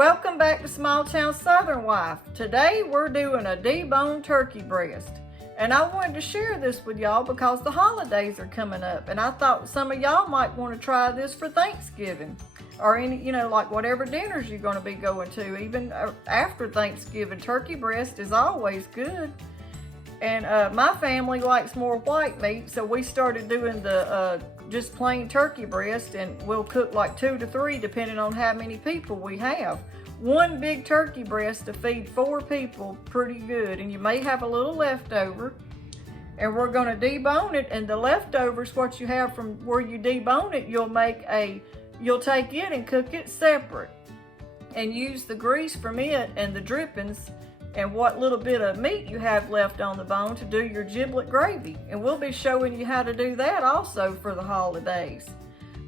Welcome back to Small Town Southern Wife. Today we're doing a debone turkey breast. And I wanted to share this with y'all because the holidays are coming up. And I thought some of y'all might want to try this for Thanksgiving. Or any, like whatever dinners you're going to be going to. Even after Thanksgiving, turkey breast is always good. And my family likes more white meat, so we started doing the just plain turkey breast, and we'll cook like 2 to 3 depending on how many people we have. One big turkey breast to feed 4 people, pretty good, and you may have a little leftover. And we're going to debone it, and the leftovers, what you have from where you debone it, you'll take it and cook it separate, and use the grease from it and the drippings and what little bit of meat you have left on the bone to do your giblet gravy. And we'll be showing you how to do that also for the holidays.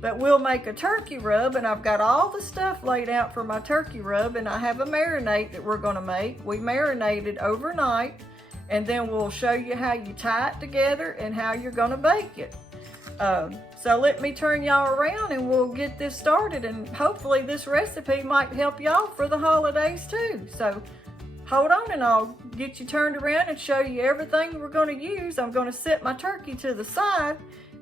But we'll make a turkey rub, and I've got all the stuff laid out for my turkey rub, and I have a marinade that we're gonna make. We marinated overnight, and then we'll show you how you tie it together and how you're gonna bake it. So let me turn y'all around and we'll get this started, and hopefully this recipe might help y'all for the holidays too. So hold on and I'll get you turned around and show you everything we're going to use. I'm going to set my turkey to the side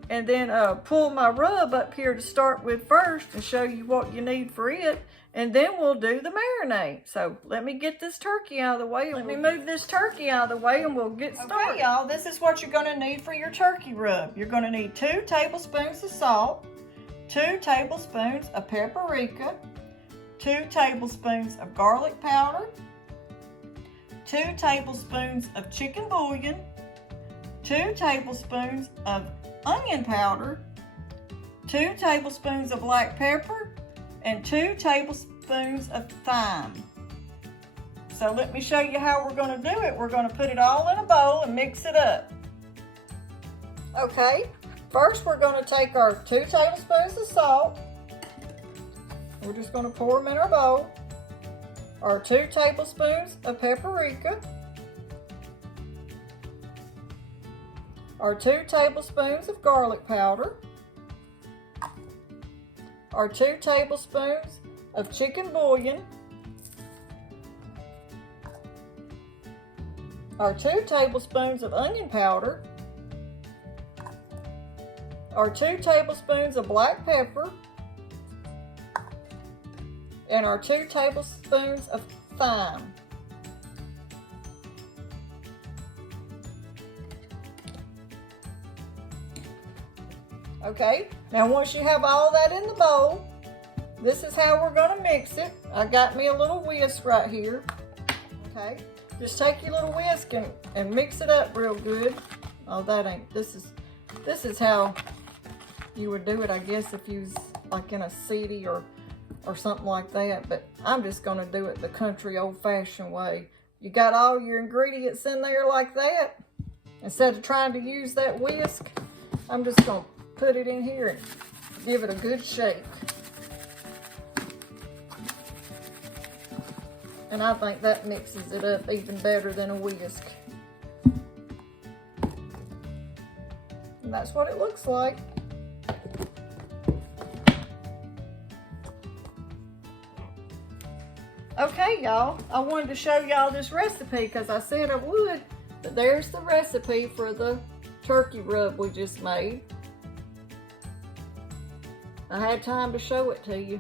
and then pull my rub up here to start with first and show you what you need for it. And then we'll do the marinade. So let me get this turkey out of the way. Let me move this turkey out of the way and we'll get started. Okay, y'all, this is what you're going to need for your turkey rub. You're going to need 2 tablespoons of salt, 2 tablespoons of paprika, 2 tablespoons of garlic powder, 2 tablespoons of chicken bouillon, 2 tablespoons of onion powder, 2 tablespoons of black pepper, and 2 tablespoons of thyme. So let me show you how we're going to do it. We're going to put it all in a bowl and mix it up. Okay, first we're going to take our 2 tablespoons of salt. We're just going to pour them in our bowl. Our 2 tablespoons of paprika, our 2 tablespoons of garlic powder, our 2 tablespoons of chicken bouillon, our 2 tablespoons of onion powder, our 2 tablespoons of black pepper, and our 2 tablespoons of thyme. Okay, now once you have all that in the bowl, this is how we're going to mix it. I got me a little whisk right here. Okay, just take your little whisk and mix it up real good. Oh, that ain't, this is how you would do it, I guess, if you was like in a city or something like that, but I'm just going to do it the country old-fashioned way. You got all your ingredients in there like that. Instead of trying to use that whisk, I'm just going to put it in here and give it a good shake. And I think that mixes it up even better than a whisk. And that's what it looks like. Okay, y'all, I wanted to show y'all this recipe because I said I would, but there's the recipe for the turkey rub we just made. I had time to show it to you.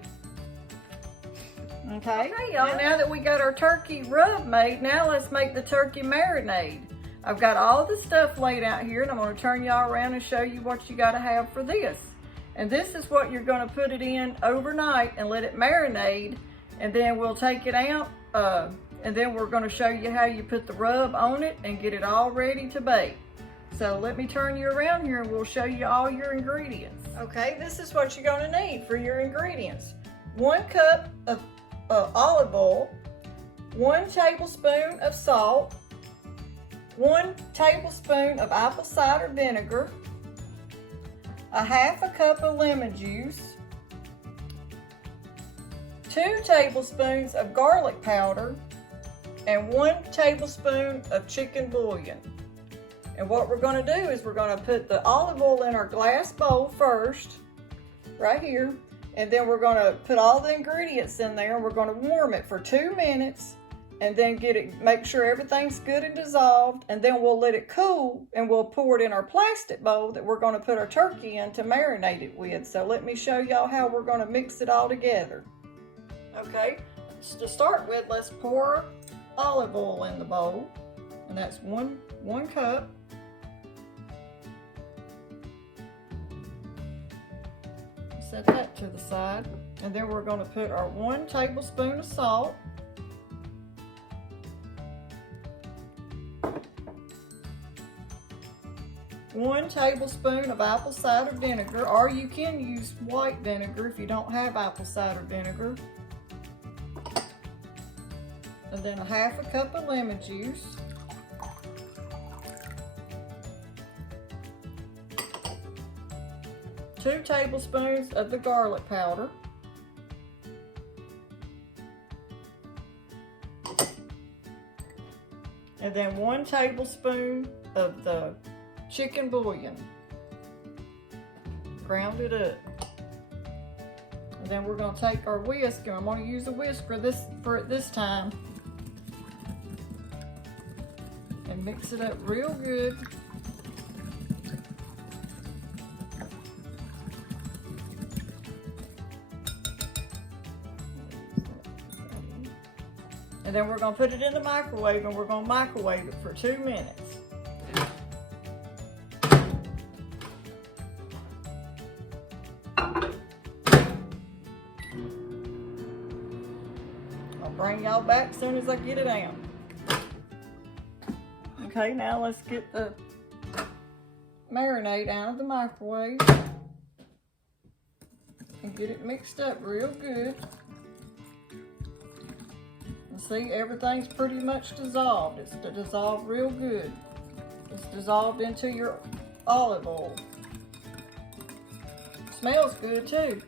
Okay, y'all, now that we got our turkey rub made, now let's make the turkey marinade. I've got all the stuff laid out here, and I'm going to turn y'all around and show you what you got to have for this. And this is what you're going to put it in overnight and let it marinate. And then we'll take it out, and then we're going to show you how you put the rub on it and get it all ready to bake. So let me turn you around here and we'll show you all your ingredients. Okay, this is what you're going to need for your ingredients. 1 cup of olive oil, 1 tablespoon of salt, 1 tablespoon of apple cider vinegar, 1/2 cup of lemon juice, 2 tablespoons of garlic powder, and 1 tablespoon of chicken bouillon. And what we're going to do is we're going to put the olive oil in our glass bowl first, right here. And then we're gonna put all the ingredients in there and we're gonna warm it for 2 minutes and then make sure everything's good and dissolved, and then we'll let it cool and we'll pour it in our plastic bowl that we're gonna put our turkey in to marinate it with. So let me show y'all how we're gonna mix it all together. Okay, to start with, let's pour olive oil in the bowl, and that's one cup. Set that to the side, and then we're going to put our 1 tablespoon of salt, one tablespoon of apple cider vinegar, or you can use white vinegar if you don't have apple cider vinegar, and then a 1/2 cup of lemon juice, 2 tablespoons of the garlic powder, and then 1 tablespoon of the chicken bouillon. Ground it up. And then we're going to take our whisk, and I'm going to use a whisk for this time, and mix it up real good. And then we're going to put it in the microwave, and we're going to microwave it for 2 minutes. I'll bring y'all back as soon as I get it out. Okay, now let's get the marinade out of the microwave and get it mixed up real good. See, everything's pretty much dissolved. It's dissolved real good. It's dissolved into your olive oil. Smells good too.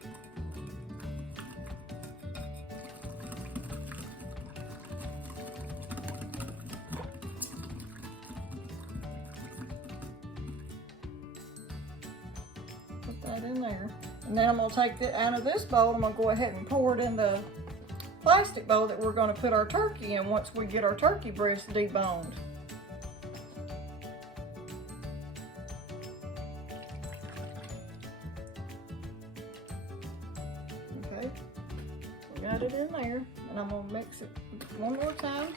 Put that in there. And then I'm going to take it out of this bowl. I'm going to go ahead and pour it in the plastic bowl that we're going to put our turkey in once we get our turkey breast deboned. Okay, we got it in there, and I'm going to mix it one more time,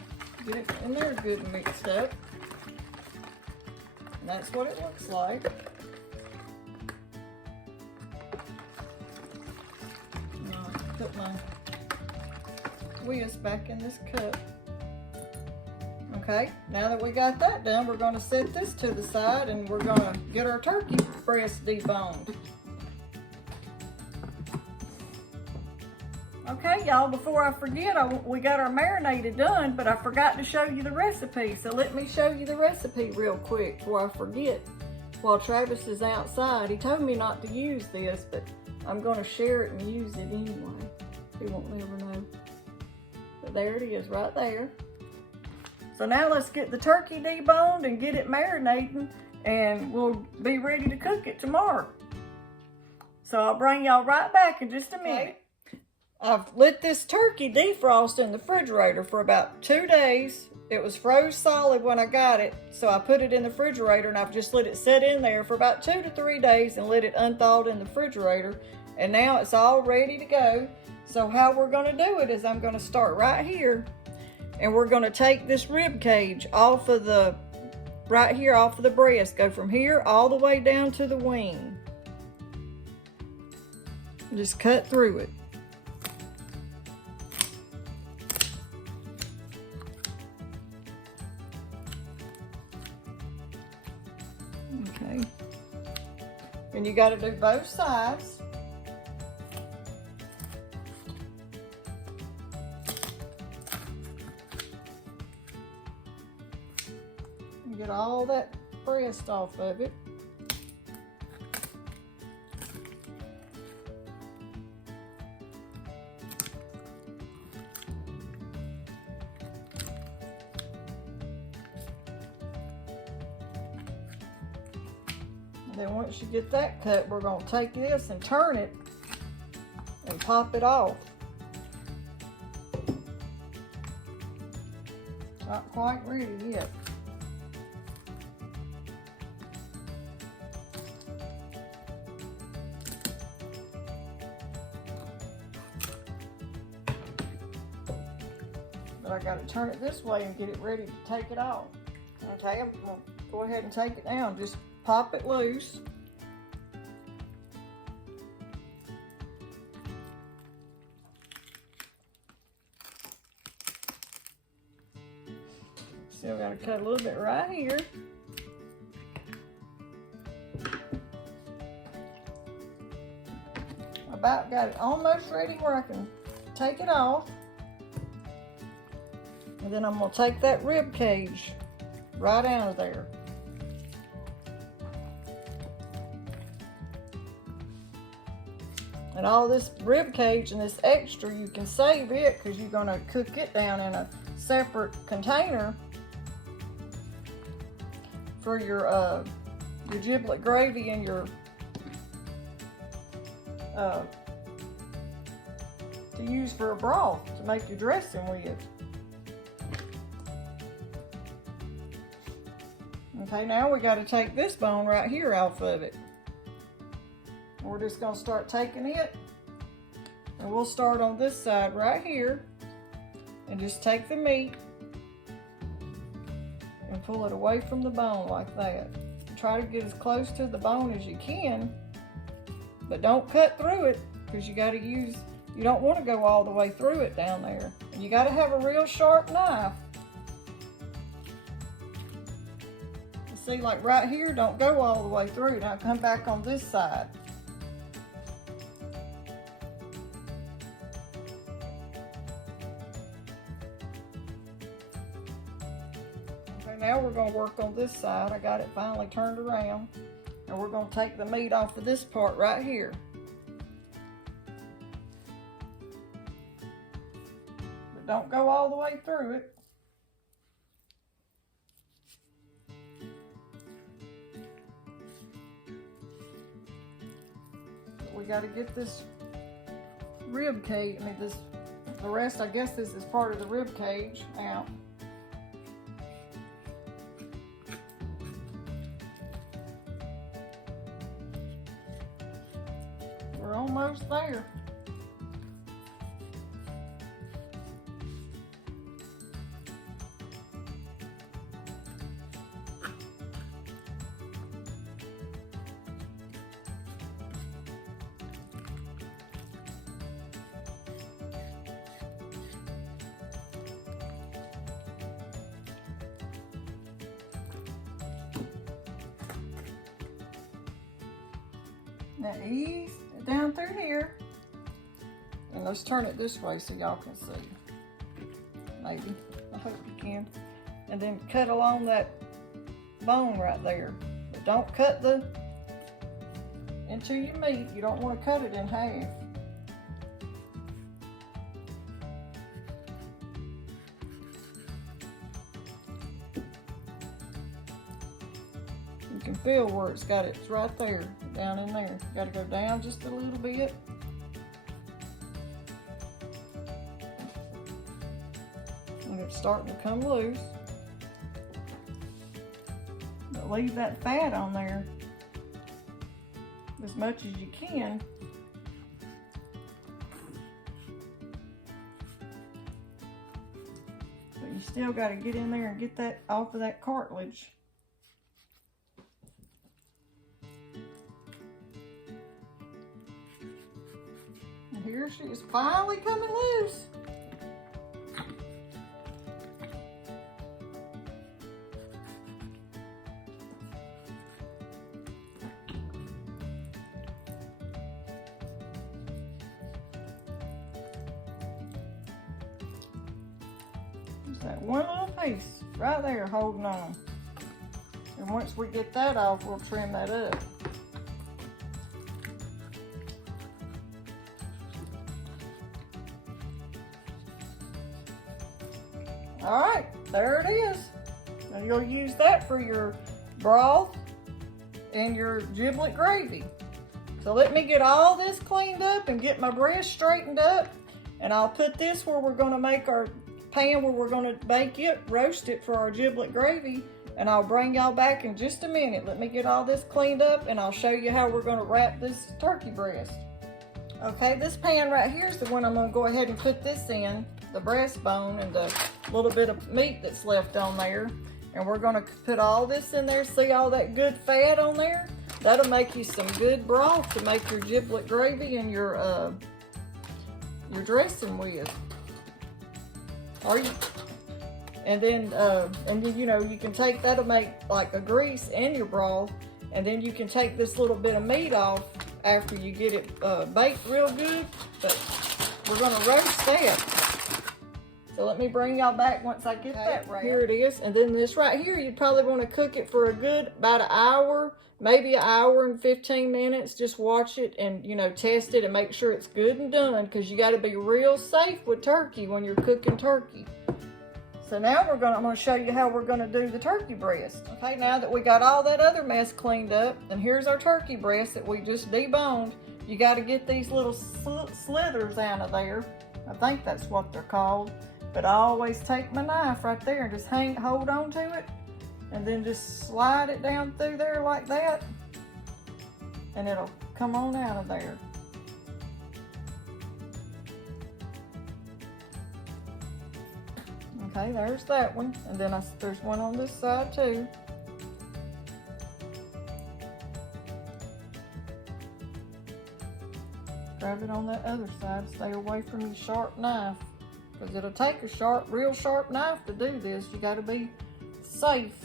get it in there good and mixed up. And that's what it looks like. I'll put my whisk back in this cup. Okay, now that we got that done, we're going to set this to the side, and we're going to get our turkey breast deboned. Okay, y'all, before I forget, we got our marinated done, but I forgot to show you the recipe. So let me show you the recipe real quick before I forget. While Travis is outside, he told me not to use this, but I'm going to share it and use it anyway. He won't never know. But there it is right there. So now let's get the turkey deboned and get it marinating, and we'll be ready to cook it tomorrow. So I'll bring y'all right back in just a minute. I've let this turkey defrost in the refrigerator for about 2 days. It was froze solid when I got it, so I put it in the refrigerator, and I've just let it sit in there for about 2 to 3 days and let it unthawed in the refrigerator. And now it's all ready to go. So how we're going to do it is I'm going to start right here, and we're going to take this rib cage off of the, right here off of the breast. Go from here all the way down to the wing. Just cut through it. Okay. And you got to do both sides. Get all that breast off of it. And then once you get that cut, we're going to take this and turn it pop it off. Not quite ready yet. But I got to turn it this way and get it ready to take it off. Okay, I'm going to go ahead and take it down. Just pop it loose. Still got to cut a little bit right here. About got it almost ready where I can take it off. And then I'm going to take that rib cage right out of there. And all this rib cage and this extra, you can save it because you're going to cook it down in a separate container for your giblet gravy and your to use for a broth to make your dressing with. Okay, now we got to take this bone right here off of it. We're just going to start taking it, and we'll start on this side right here and just take the meat and pull it away from the bone like that. Try to get as close to the bone as you can, but don't cut through it because you don't want to go all the way through it down there. And you got to have a real sharp knife. See, like right here, don't go all the way through. Now come back on this side. Okay, now we're going to work on this side. I got it finally turned around. And we're going to take the meat off of this part right here. But don't go all the way through it. We got to get this rib cage, the rest, I guess this is part of the rib cage out. We're almost there. Now ease it down through here, and let's turn it this way so y'all can see. Maybe, I hope you can. And then cut along that bone right there, but don't cut into your meat. You don't want to cut it in half. You can feel where it's right there, down in there. Got to go down just a little bit. And it's starting to come loose. But leave that fat on there as much as you can. But you still got to get in there and get that off of that cartilage. Here she is finally coming loose. Just that one little piece right there holding on. And once we get that off, we'll trim that up. All right, there it is. And you'll use that for your broth and your giblet gravy. So let me get all this cleaned up and get my breast straightened up. And I'll put this where we're gonna make our pan where we're gonna bake it, roast it for our giblet gravy. And I'll bring y'all back in just a minute. Let me get all this cleaned up and I'll show you how we're gonna wrap this turkey breast. Okay, this pan right here is the one I'm gonna go ahead and put this in, the breastbone and the little bit of meat that's left on there. And we're gonna put all this in there. See all that good fat on there? That'll make you some good broth to make your giblet gravy and your dressing with. And then you know, you can take, that'll make like a grease in your broth, and then you can take this little bit of meat off after you get it baked real good, but we're gonna roast that. So let me bring y'all back once I get that right. Here it is, and then this right here, you'd probably wanna cook it for a good, about an hour, maybe an hour and 15 minutes. Just watch it and, you know, test it and make sure it's good and done, because you gotta be real safe with turkey when you're cooking turkey. So now I'm gonna show you how we're gonna do the turkey breast. Okay, now that we got all that other mess cleaned up, and here's our turkey breast that we just deboned. You gotta get these little slithers out of there. I think that's what they're called. But I always take my knife right there and just hold on to it, and then just slide it down through there like that, and it'll come on out of there. Okay, there's that one, and then there's one on this side too. Grab it on that other side. Stay away from your sharp knife, because it'll take a real sharp knife to do this. You got to be safe.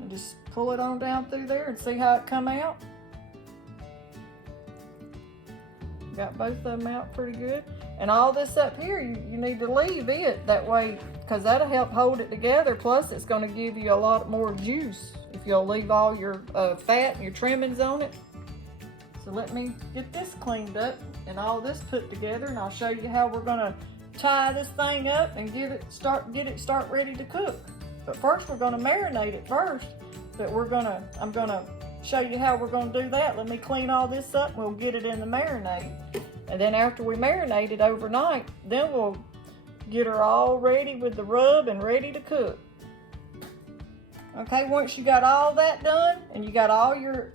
And just pull it on down through there and see how it come out. Got both of them out pretty good. And all this up here, you need to leave it that way, because that'll help hold it together. Plus, it's going to give you a lot more juice if you'll leave all your fat and your trimmings on it. So let me get this cleaned up and all this put together, and I'll show you how we're going to tie this thing up and get it start ready to cook. But first, we're going to marinate it first. But I'm gonna show you how we're going to do that. Let me clean all this up and we'll get it in the marinade. And then after we marinate it overnight, then we'll get her all ready with the rub and ready to cook. Okay, once you got all that done and you got all your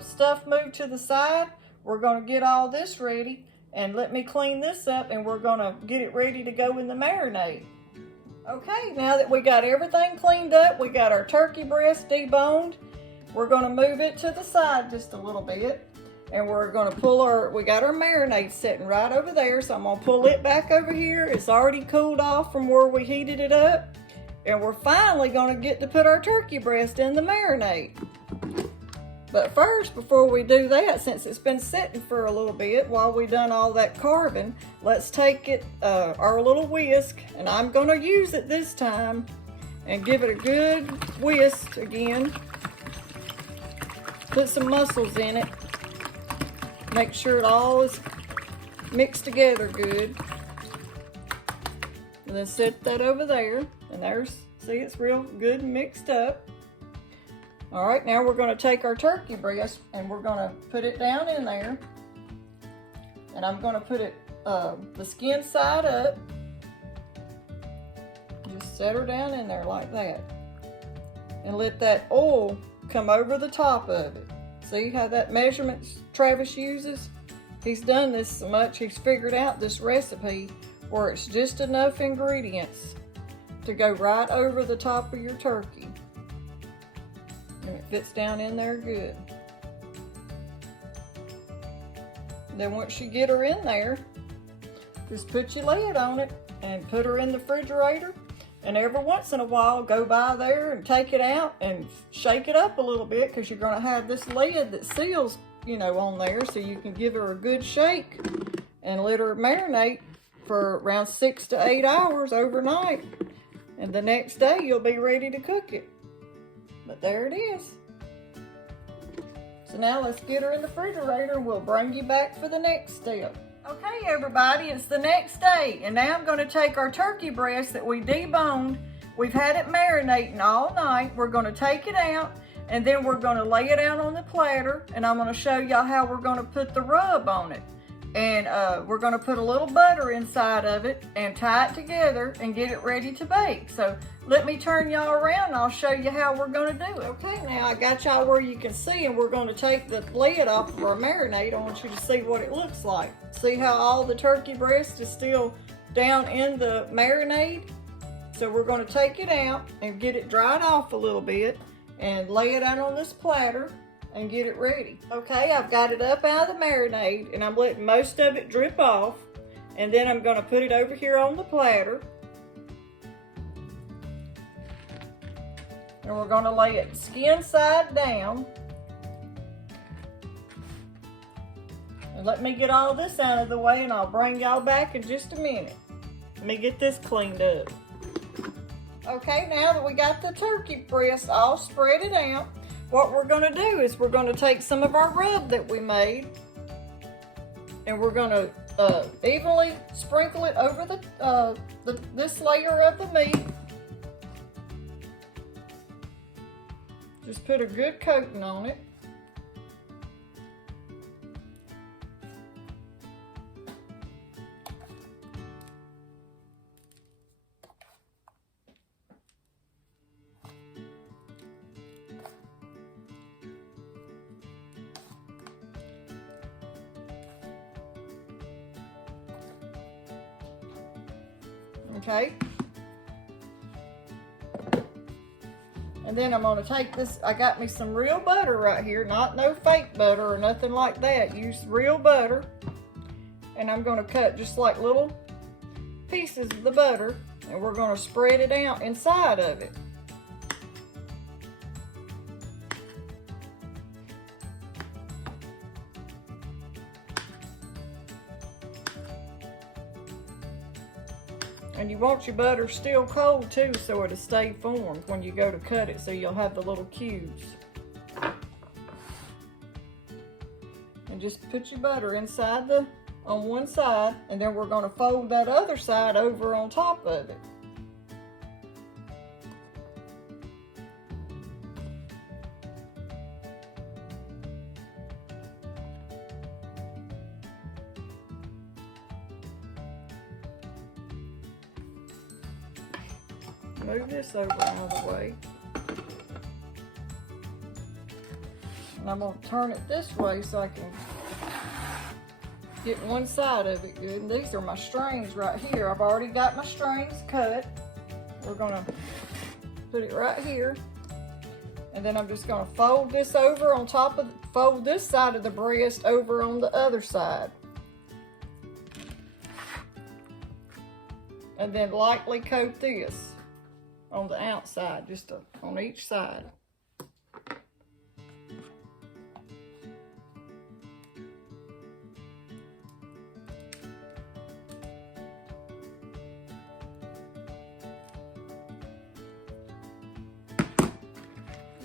stuff moved to the side, we're going to get all this ready. And let me clean this up and we're going to get it ready to go in the marinade. Okay, now that we got everything cleaned up, we got our turkey breast deboned, we're going to move it to the side just a little bit. And we're going to we got our marinade sitting right over there. So I'm going to pull it back over here. It's already cooled off from where we heated it up. And we're finally going to get to put our turkey breast in the marinade. But first, before we do that, since it's been sitting for a little bit while we done all that carving, let's take it, our little whisk, and I'm going to use it this time, and give it a good whisk again. Put some mussels in it. Make sure it all is mixed together good. And then set that over there. And see, it's real good and mixed up. All right, now we're going to take our turkey breast and we're going to put it down in there. And I'm going to put it the skin side up. Just set her down in there like that. And let that oil come over the top of it. See how that measurement Travis uses? He's done this so much, he's figured out this recipe where it's just enough ingredients to go right over the top of your turkey. And it fits down in there good. Then once you get her in there, just put your lid on it and put her in the refrigerator. And every once in a while, go by there and take it out and shake it up a little bit, because you're going to have this lid that seals, you know, on there, so you can give her a good shake and let her marinate for around 6 to 8 hours overnight. And the next day, you'll be ready to cook it. But there it is. So now let's get her in the refrigerator and we'll bring you back for the next step. Okay, everybody, it's the next day, and now I'm going to take our turkey breast that we deboned. We've had it marinating all night. We're going to take it out, And then we're gonna lay it out on the platter, and I'm gonna show y'all how we're gonna put the rub on it. And we're gonna put a little butter inside of it and tie it together and get it ready to bake. So let me turn y'all around and I'll show you how we're gonna do it. Okay, now I got y'all where you can see, and we're gonna take the lid off of our marinade. I want you to see what it looks like. See how all the turkey breast is still down in the marinade? So we're gonna take it out and get it dried off a little bit and lay it out on this platter and get it ready. Okay, I've got it up out of the marinade and I'm letting most of it drip off, and then I'm gonna put it over here on the platter. And we're gonna lay it skin side down. And let me get all this out of the way and I'll bring y'all back in just a minute. Let me get this cleaned up. Okay, now that we got the turkey breast all spreaded out, what we're gonna do is we're gonna take some of our rub that we made and we're gonna evenly sprinkle it over this layer of the meat. Just put a good coating on it. Okay, and then I'm gonna take this, I got me some real butter right here, not no fake butter or nothing like that, use real butter, and I'm gonna cut just like little pieces of the butter, and we're gonna spread it out inside of it. And you want your butter still cold too, so it'll stay formed when you go to cut it, so you'll have the little cubes. And just put your butter inside on one side, and then we're gonna fold that other side over on top of it. Move this over out of the way. And I'm going to turn it this way so I can get one side of it good. And these are my strings right here. I've already got my strings cut. We're going to put it right here. And then I'm just going to fold this over on top of, fold this side of the breast over on the other side. And then lightly coat this on the outside, just on each side.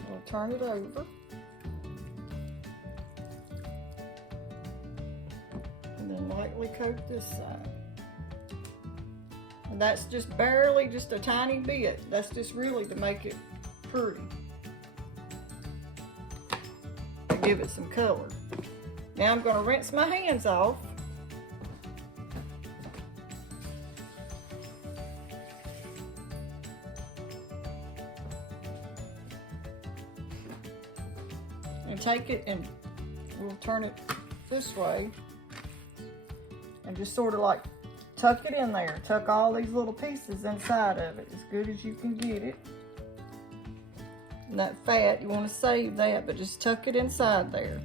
We'll turn it over. And then lightly coat this side. And that's just barely, just a tiny bit. That's just really to make it pretty. To give it some color. Now I'm going to rinse my hands off. And take it and we'll turn it this way. And just sort of like tuck it in there. Tuck all these little pieces inside of it as good as you can get it. And that fat, you want to save that, but just tuck it inside there.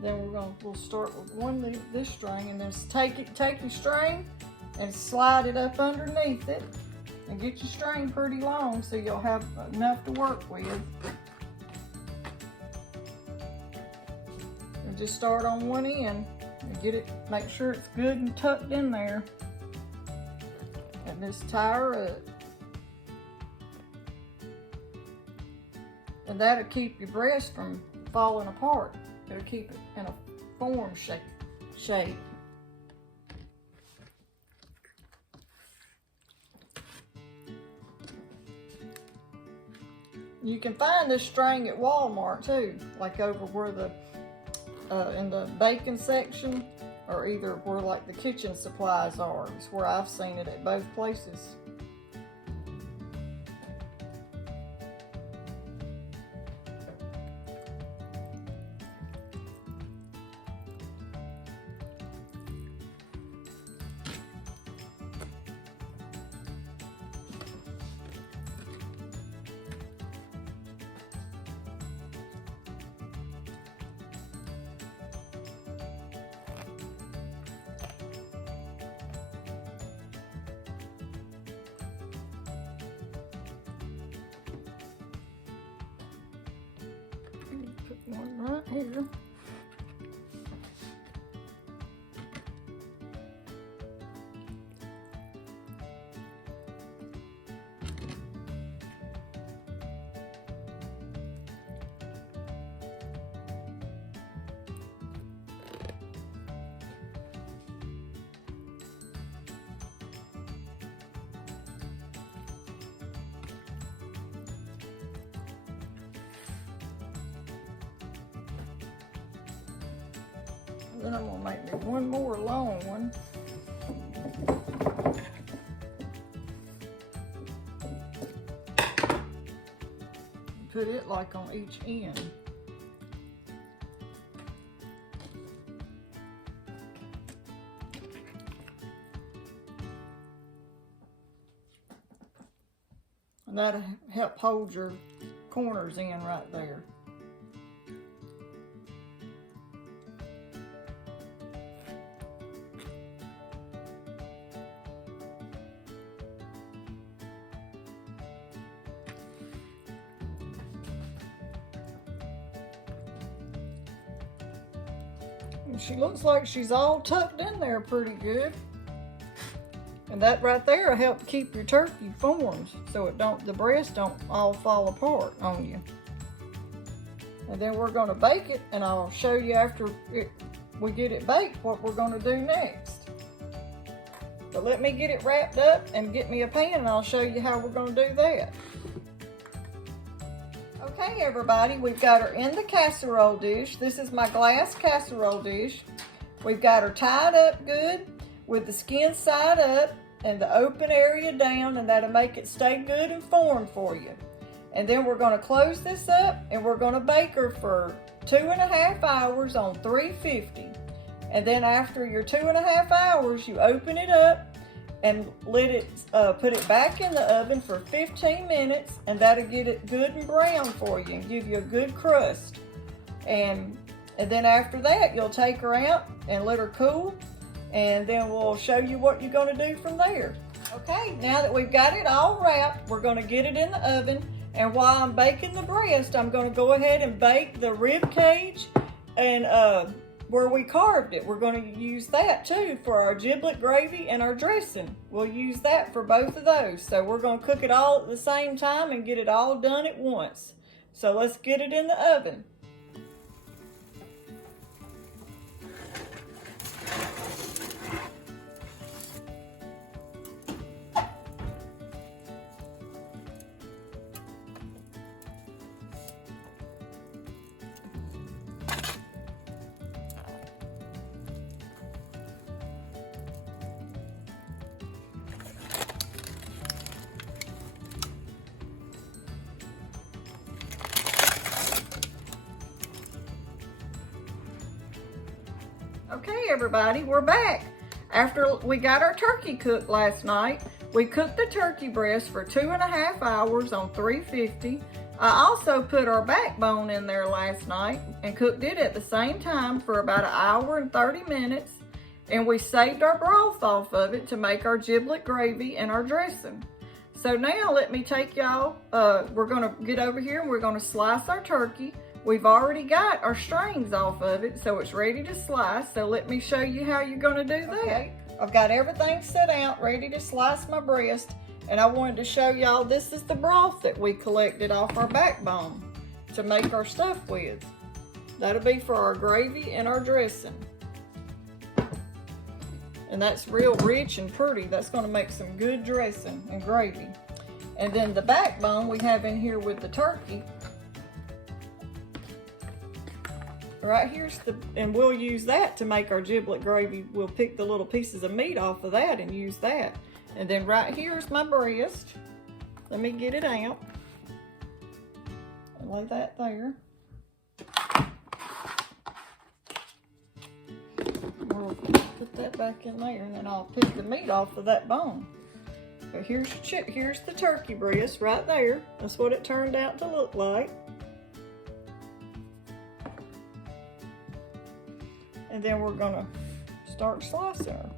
Then we'll start with this string, and then take your string and slide it up underneath it. And get your string pretty long so you'll have enough to work with. And just start on one end and get it, make sure it's good and tucked in there. And just tie her up. And that'll keep your breast from falling apart. It'll keep it in a form shape. You can find this string at Walmart too, like over where the in the bacon section, or either where like the kitchen supplies are. It's where I've seen it at both places. Put one right here. Then I'm gonna make me one more long one. Put it like on each end. And that'll help hold your corners in right there. And she looks like she's all tucked in there pretty good. And that right there will help keep your turkey formed so the breast don't all fall apart on you. And then we're gonna bake it, and I'll show you after we get it baked what we're gonna do next. But let me get it wrapped up and get me a pan, and I'll show you how we're gonna do that. Okay, everybody, we've got her in the casserole dish. This is my glass casserole dish. We've got her tied up good with the skin side up and the open area down, and that'll make it stay good and formed for you. And then we're gonna close this up, and we're gonna bake her for 2.5 hours on 350. And then after your 2.5 hours, you open it up and let it put it back in the oven for 15 minutes, and that'll get it good and brown for you and give you a good crust. And then after that, you'll take her out and let her cool, and then we'll show you what you're going to do from there. Okay, now that we've got it all wrapped, we're going to get it in the oven. And while I'm baking the breast, I'm going to go ahead and bake the rib cage and where we carved it. We're going to use that too for our giblet gravy and our dressing. We'll use that for both of those. So we're going to cook it all at the same time and get it all done at once. So let's get it in the oven. Okay, everybody, we're back. After we got our turkey cooked last night, we cooked the turkey breast for 2.5 hours on 350. I also put our backbone in there last night and cooked it at the same time for about 1 hour and 30 minutes. And we saved our broth off of it to make our giblet gravy and our dressing. So now let me take y'all, we're gonna get over here and we're gonna slice our turkey. We've already got our strings off of it, so it's ready to slice. So let me show you how you're gonna do that. Okay. I've got everything set out, ready to slice my breast, and I wanted to show y'all this is the broth that we collected off our backbone to make our stuff with. That'll be for our gravy and our dressing. And that's real rich and pretty. That's gonna make some good dressing and gravy. And then the backbone we have in here with the turkey. Right here's and we'll use that to make our giblet gravy. We'll pick the little pieces of meat off of that and use that. And then right here's my breast. Let me get it out. And lay that there. We'll put that back in there, and then I'll pick the meat off of that bone. But here's the turkey breast right there. That's what it turned out to look like. And then we're gonna start slicing her.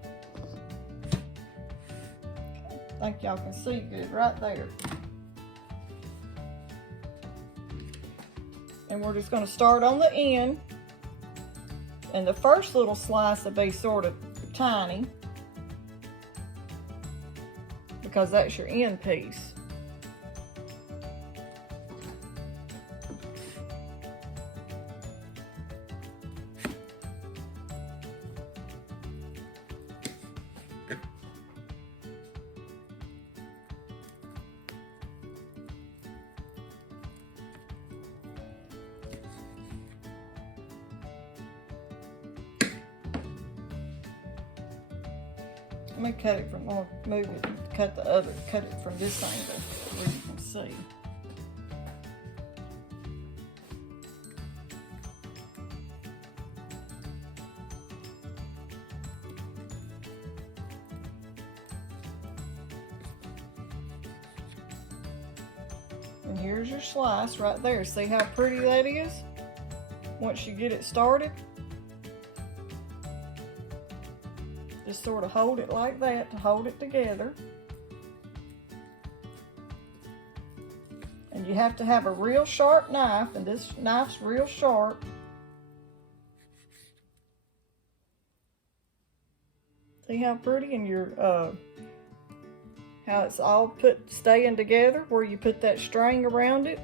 I think y'all can see good right there. And we're just gonna start on the end. And the first little slice will be sort of tiny because that's your end piece. Let me cut it from, I'll move it, cut it from this angle where you can see. And here's your slice right there. See how pretty that is? Once you get it started, just sort of hold it like that to hold it together. And you have to have a real sharp knife, and this knife's real sharp. See how pretty? And your how it's all staying together, where you put that string around it.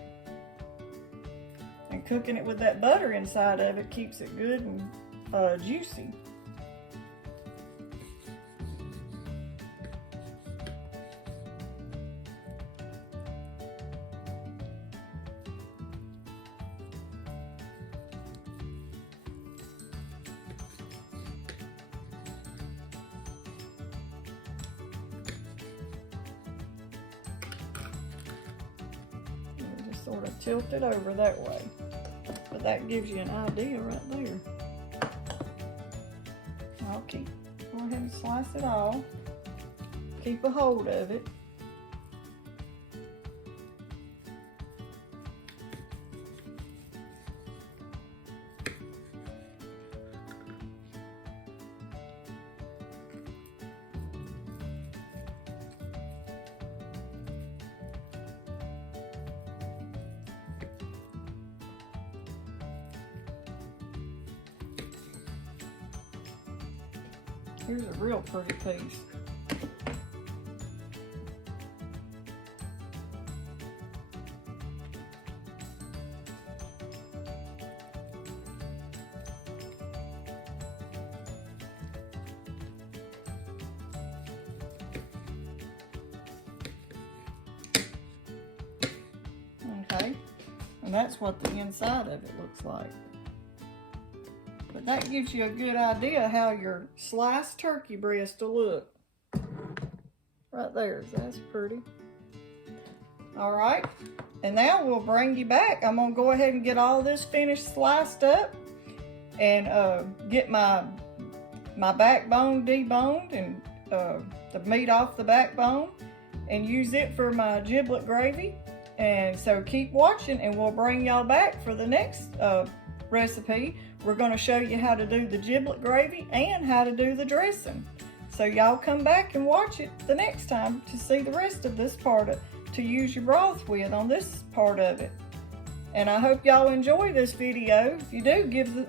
And cooking it with that butter inside of it keeps it good and juicy. Sort of tilt it over that way, but that gives you an idea right there. I'll go ahead and slice it all, keep a hold of it. Here's a real pretty piece. Okay, and that's what the inside of it looks like. But that gives you a good idea how your sliced turkey breast will look. Right there, that's pretty. All right, and now we'll bring you back. I'm gonna go ahead and get all this finished sliced up and get my backbone deboned and the meat off the backbone and use it for my giblet gravy. And so keep watching and we'll bring y'all back for the next recipe. We're going to show you how to do the giblet gravy and how to do the dressing. So y'all come back and watch it the next time to see the rest of this part to use your broth with on this part of it. And I hope y'all enjoy this video. If you do,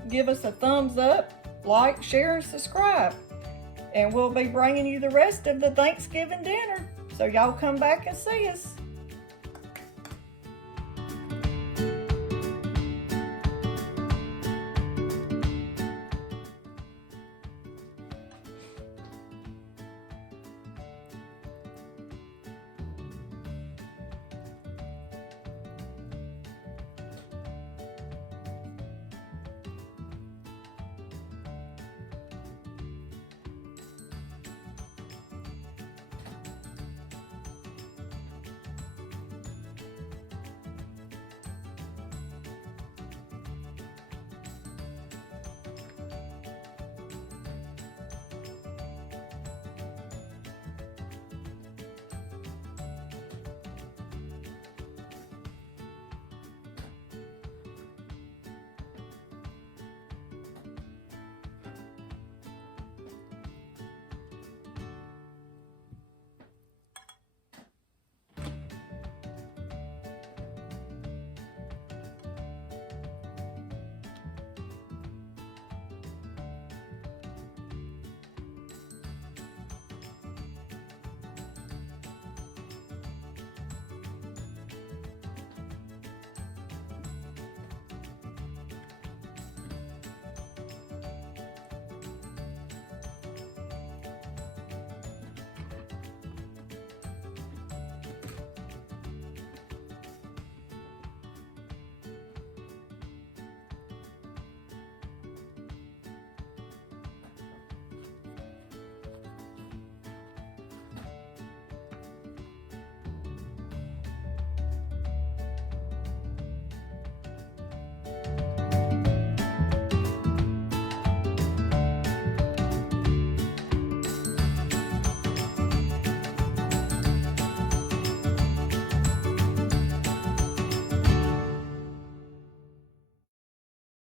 give us a thumbs up, like, share, and subscribe. And we'll be bringing you the rest of the Thanksgiving dinner. So y'all come back and see us.